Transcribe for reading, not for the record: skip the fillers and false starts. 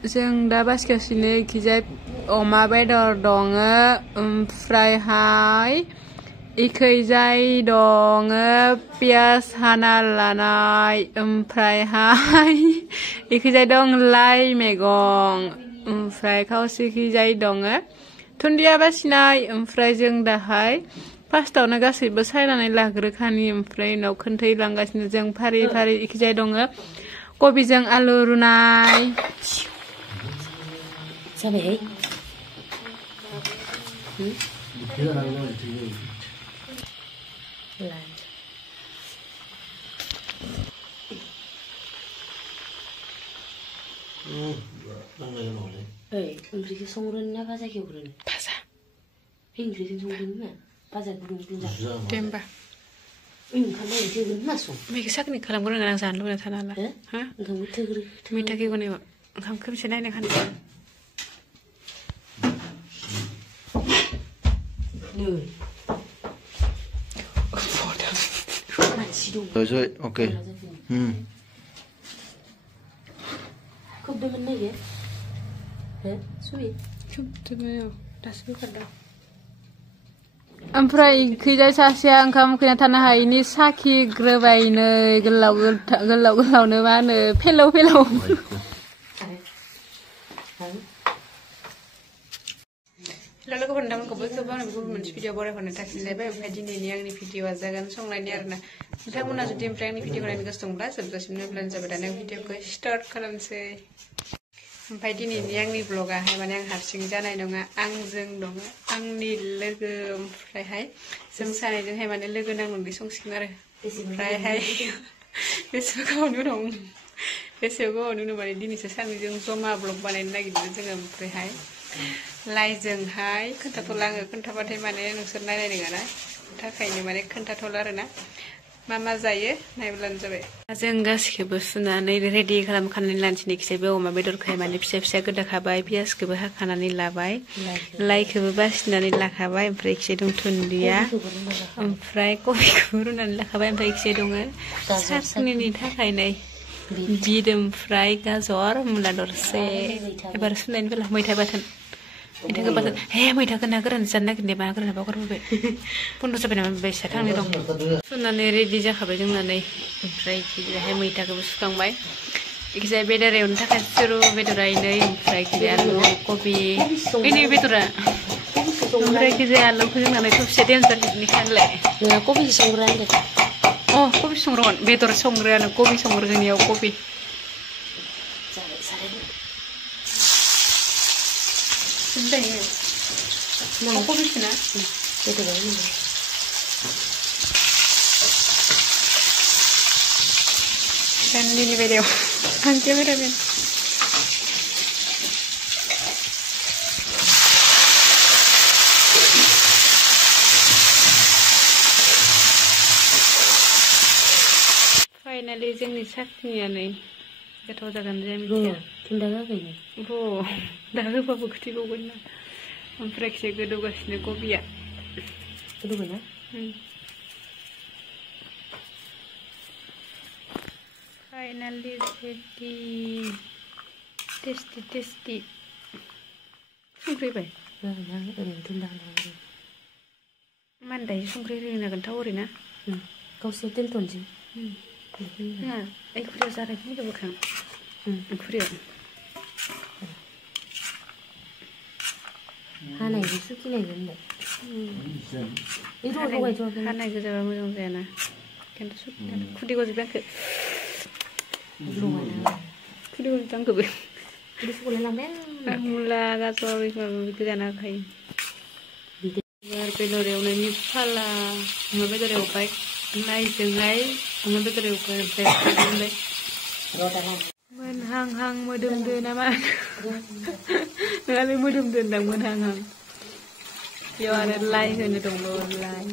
जों दा बासिगासिनो इखिजाय अमा बेदर दङ ओमफ्रायहाय इखैजाय दङ पियास हाना लानाय ओमफ्रायहाय इखैजाय दं लाइ मैगं ओमफ्राय खावसेखैजाय दङ दुन्दिया बासिनाय ओमफ्राय जों दाहाय फार्स्टआवनो गासैबो सायनानै लाग्रोखानि ओमफ्राय उनाव खोन्थैलांगासिनो जों फारि फारि इखिजाय दङ कबिजों आलु रुनाय जाबायहाय ओंख्रिखौ संग्रोनो ना भाजा एवग्रोनो? भाजा बे ओंख्रिजों संग्रोनो ना भाजा गुदुं गुदुं जा दे होमबा ओंखाम थोग्रोनो मा सं मैगं साखनि खालामग्रोनो आं जानो लुबैना थानो हाला ओंखामखौ थोग्रो मैथा गनायाव ओंखाम खोमसे नायनो खानोसै Rồi, ok. Không đưa mình này vậy? Hả? Suy. दासो बोखारदों ओमफ्राय इखैजाय सासेया ओंखाम उखैना थानो हायिनि साखिग्रोबाय नै गोलाव गोलावनो मा होनो फेलाव लोगोफोर नोंथांमोनखौबो गोबां गुबुन मोनसे भिडिअ बरायहरनो थाखिलायबाय ओमफ्राय दिनैनि आंनि भिडिअआ जागोन संनायनि आरोना नोंथांमोना जुदि ओमफ्राय आंनि भिडिअखौ नायनो गोसो दंब्ला जोबजासिम नायब्लानो जाबाय दाना भिडिअखौ स्टार्ट खालामसै ओमफ्राय दिनैनि आंनि ब्लगाहाय माने आं हारसिं जानाय नङा आंजों दङ आंनि लोगो ओमफ्रायहाय जों सानैजोंहाय माने लोगो नांनानै संसिगोन आरो ओमफ्रायहाय बेसेबा गोबावनि उनाव माने दिनैसो सानैजों जमा ब्लग बानायनो नागिरदों जोङो ओमफ्रायहाय लाइजोंहाय खोन्थाथ'ला आङो खोन्थाबाथाय माने नोंसोर नायनाय नङाना थाखायनो माने खोन्थाथ'ला आरोना मा जायो नायब्लानो जाबाय जों गासिखौबो सुनानै रेडि खालामखानानै लानोसै खिसायबो अमा बेदरखाय माने फिसा फिसा गोदाखाबाय पियासखौबो हाखानानै लाबाय लाइखौबो बासिनानै लाखाबाय ओमफ्राय खिसाय दं दुन्दिया ओमफ्राय कबिखौबो रुनानै लाखाबाय ओमफ्राय खिसाय दङ साखनिनि थाखाय नै बिट ओमफ्राय गाजर मुला दरसे एबार सुनायनि बेला मैथा बाथोन हे मैथाखौ ना गोरान जानो नागिरनाय मा गोरान बावगारबोबाय बन्द जाबाय नामा बेसा थांनाय दं सुनानै रेडि जाखाबाय जोंना नै ओमफ्राय इखिजाय मैथाखौबो सुखांबाय इखिजाय बेदर एवनो थाखाय सुरु बेदरा इनै ओमफ्राय इखिजाय आलु कबि इनै बेदरा ओमफ्राय इखिजाय आलुखौ जोंना नै थबसे देन्जार निखानलाय नोंहा कबिसो संग्रा होनदों कबि संग्रामोन बेदर संग्रायानो कबि संग्रानियाव कबि Nah, kok bisa na? Itu dah ini. Dan ini video, nanti beraben. Finally, जोंनि साखनिया नै गोथाव जागोन जे मिथिया थुन्दा जाबाय दा होबाबो खोथिगौगोन ना ओमफ्राय खिसे गोदौगासिनो कबिया गोदौबायना फाइनालि रेडि टेस्टि संख्रिबाय ओरैनो थुन्दा मान दायो संख्रि होनो खोन्थाव ओरैना गावसोर दोनथ'नोसै खुरियाव जारायखौ मोजां बोखां खुरियाव हानायबो सुखिनायबो होनबाय हानाय गोजाबा मोजां जायाना खिन्थु सुखिनाय खुदै गजोबबाय खुदै गजोबबाय आंखौबो मुला गाजर बेफोरखौ जानो हाखायो बेदर एवनायनि फाला अमा बेदर एवबाय लाइजोंहाय अमा बेदर एवबाय ओमफ्राय मोनहांहां मोदोमदो नामा नङालै मोदोमदो होनदां मोनहांहां बेयाव आरो लाइ होनो दंबावो लाइ